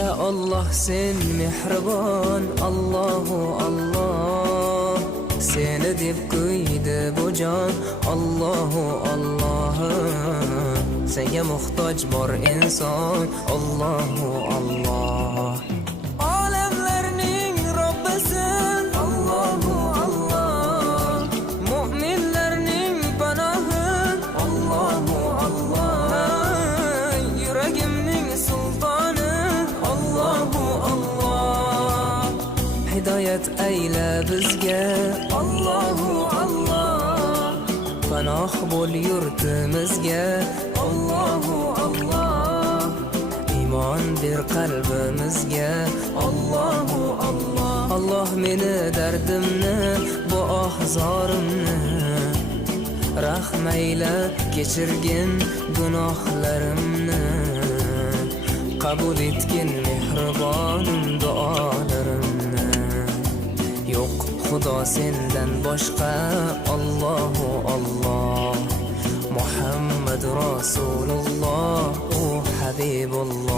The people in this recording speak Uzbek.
Ya Allah sen mehribon, Allahu Allah. Seni deb kuydi bu jon, Allahu Allah. Senga muhtoj bor inson, Allahu Allah. Olamlarning Robbisin, Allahu Allah. Mu'minlarning panohi, Allahu Allah. Yuragimning sultoni, Allahu Allah. Hidayat ayla bizga, Allahu Allah. Panoh bo'l yurtimizga, Allahu Allah. Iymon ber qalbimizga, Allahu Allah. Allah meni dardimni, bu ohzorimni rahmayla kechirgin gunohlarimni. Qabul etgin mehribonim duolarimni. Yo'q Xudo sendan boshqa, Allahu Allah. Muhammad Rasululloh, u Habibulloh.